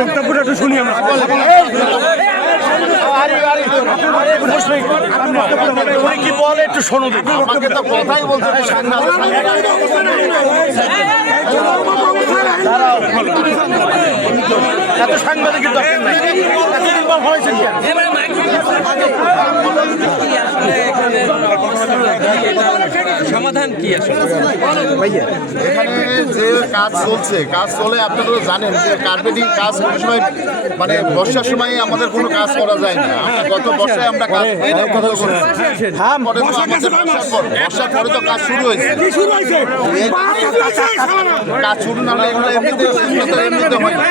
বক্তব্যটা শুনি আমরা কি বলে একটু শোনো, আমাকে তো কথাই বলতে এত সাংবাদিক হয়েছেন সমাধান কি আসলে ভাইয়া? এখানে যে কাজ চলে আপনারা তো জানেন যে কার্পেটিং কাজ কোনো সময় মানে বর্ষার সময় আমাদের কোনো কাজ করা যায় না। গত বর্ষায় আমরা কাজ বর্ষার পরে তো কাজ শুরু হয়েছে, কাজ শুরু না হলে এগুলো এমনিতে হয় না।